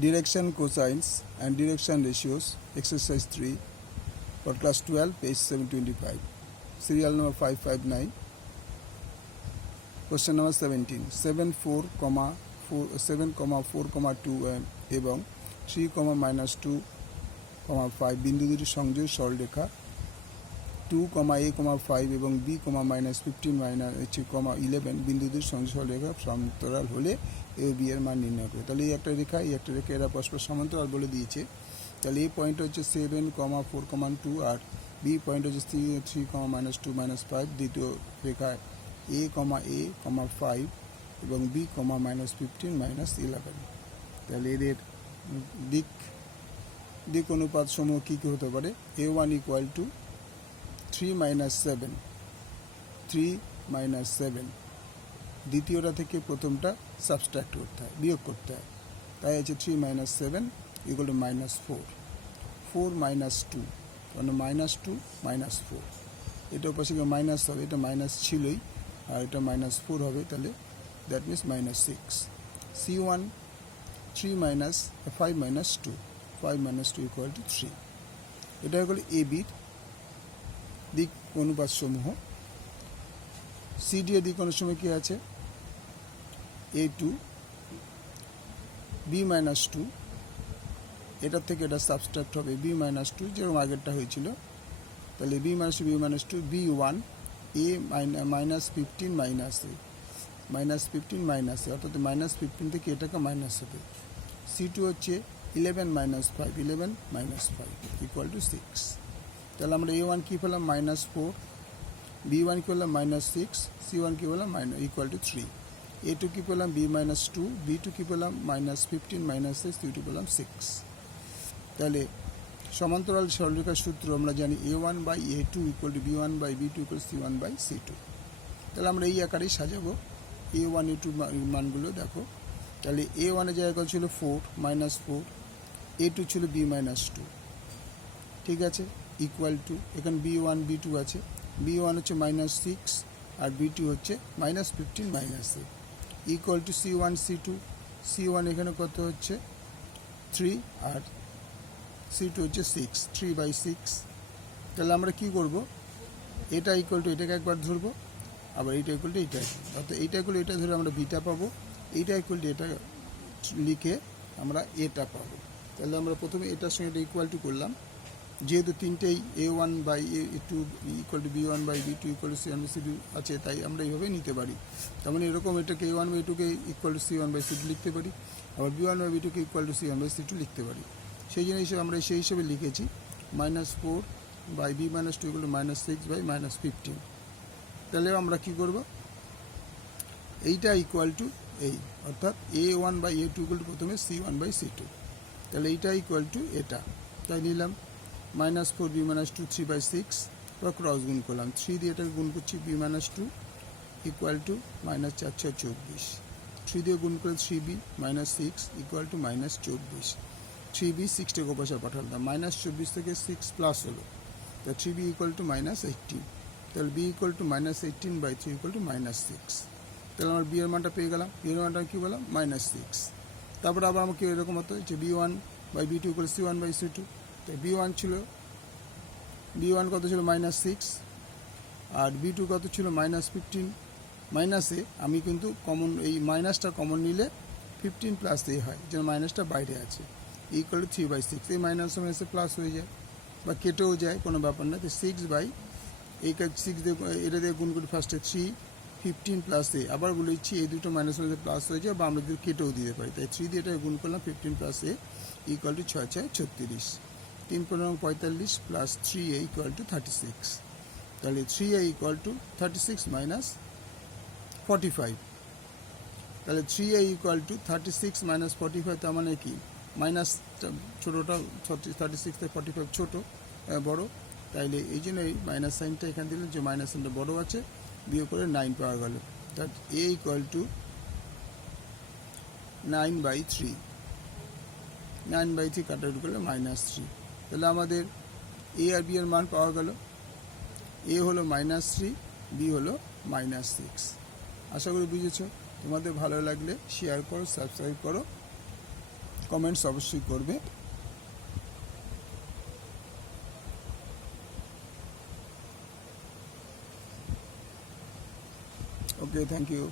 Direction cosines and direction ratios, exercise 3 for class 12, page 725, serial number 559. Question number 17. 7, 4, 4, এবং 3, -2, 5 বিন্দু দুটি সংযোগ সরলরেখা 2, a, 5 এবং b, -15, 11 বিন্দু দুটি সংযোগ সরলরেখা সমান্তরাল হলে এ ও বি এর মান নির্ণয় করে। তাহলে এই একটা রেখা এরা পরস্পর সমান্তরাল বলে দিয়েছে। তাহলে এই পয়েন্ট হচ্ছে 7, 4, 2 আর বি পয়েন্ট হচ্ছে 3, -2, -5। দ্বিতীয় রেখা a, 5 এবং b, -15, -11। তাহলে এদের দিক অনুপাত সমূহ কী কী হতে পারে? a1 = 3 - 7, 3 - 7। দ্বিতীয়টা থেকে প্রথমটা সাবস্ট্রাক্ট করতে হয়, বিয়োগ করতে হয়। তাই আছে 3 - 7 = -4, 4 - 2 মানে -2 -4। এটা পাশে মাইনাস হবে, এটা মাইনাস ছিলই আর এটা -4 হবে, তাহলে দ্যাট মিনস -6। c1 3 - 5 - 2, 5 - 2 = 3। এটা হলো এ বির দিক অনুপাত সমূহ। সিডি এর দিক অনুপাত সমূহ কি আছে? a2 b - 2, এটার থেকে এটা সাবস্ট্রাক্ট হবে b - 2, যেরকম আগেরটা হয়েছিল। তাহলে b - 2 b1 a -15 -a অর্থাৎ -15 থেকে এটাকে মাইনাস হবে। c2 হচ্ছে 11 - 5, 11 - 5 = 6। তাহলে আমরা a1 কী পেলাম? -4, b1 কী পেলাম? -6, c1 কী পেলাম? =3। a2 কী পেলাম? b - 2, b2 কী পেলাম? -15 - 6, c2 পেলাম 6। তাহলে সমান্তরাল সরলরেখার সূত্র আমরা জানি a1/a2 = b1/b2 = c1/c2। তাহলে আমরা এই আকারেই সাজাবো a1 a2 মানগুলো। দেখো, তাহলে a1 এর জায়গা ছিল 4 -4, a2 ছিল b - 2, ঠিক আছে, ইকুয়াল টু এখানে b1 b2 আছে। b1 হচ্ছে -6 আর b2 হচ্ছে -15 - a equal to c1 c2। c1 এখানে কত হচ্ছে? 3 আর c2 হচ্ছে 6, 3/6। তাহলে আমরা কি করব? এটা ইকুয়াল টু এটাকে একবার ধরবো, আবার এইটা ইকুয়াল টু এইটা, অর্থাৎ এইটা ইকুয়াল টু এটা ধরে আমরা বিটা পাবো, এইটা ইকুয়াল টু এটা লিখে আমরা এটা পাবো। তাহলে আমরা প্রথমে এটার সঙ্গে এটা ইকুয়াল টু করলাম, যেহেতু তিনটেই a1/a2 = b1/b2 = c1/c2 আছে, তাই আমরা এইভাবে নিতে পারি। তার মানে এরকম এটাকে a1/a2 = c1/c2 লিখতে পারি, আবার b1/b2 = c1/c2 লিখতে পারি। সেই জন্য আমরা সেই হিসেবে লিখেছি -4/b - 2 = -6/-15। তাহলে আমরা কি করব? এইটা ইকুয়াল টু এই, অর্থাৎ a1/a2 = প্রথমে c1/c2। তাহলে এইটা ইকুয়াল টু এটা, তাই নিলাম -4b - 2 3/6, বা ক্রস গুণ করলাম 3 দিয়ে এটাকে গুণ করছি, b - 2 ইকুয়াল টু -4 × 24, 3 দিয়ে গুণ করে 3b - 6 ইকুয়াল টু -24, 3b 6টাকে ওপাশে পাঠালাম, -24 থেকে 6 প্লাস হলো, তা 3b ইকুয়াল টু -18। তাহলে b ইকুয়াল টু -18/3 = -6। তাহলে আমার b এর মানটা পেয়ে গেলাম। b এর মানটা কী বললাম? -6। তারপরে আবার আমাকে এরকম হতো যে b1/b2 = c1/c2। তো b1 কত ছিল? -6, আর b2 কত ছিল? -15। মাইনাসে আমি কিন্তু কমন, এই মাইনাসটা কমন নিলে 15 + a হয়, যেন মাইনাসটা বাইরে আছে, = 3/6। এই মাইনাস মাইনাসে প্লাস হয়ে যায় বা কেটেও যায়, কোনো ব্যাপার না। তো 6 এই 6 দিয়ে এটা দিয়ে গুণ করি ফার্স্টে 3, 15 + a, আবার বলেছি এই দুটো মাইনাস মাইনাসে প্লাস হয়ে যায়, বা আমরা যদি কেটেও দিতে পারি। তাই 3 দিয়ে এটা গুণ করলাম 15 + a = 6 × 6 = 36, 3 × 45 + 3a = 36। তাহলে 3a = 36 - 45। তাহলে 3a = 36 - 45, তার মানে কি মাইনাসটা ছোটোটা 36 থেকে 45 ছোটো, বড়, তাইলে এই জন্য এই মাইনাস সাইনটা এখানে দিলেন, যে মাইনাস সাইনটা বড় আছে, বিয়োগ করে 9 পাওয়া গেল। দ্যাট a = 9/3, 9/3 কাটাকুটি করলে -3। তাহলে আমাদের a আর b এর মান পাওয়া গেল। a হলো -3, b হলো -6। আশা করি বুঝেছো। তোমাদের ভালো লাগলে শেয়ার করো, সাবস্ক্রাইব করো, কমেন্টস অবশ্যই করবে। ওকে, থ্যাংক ইউ।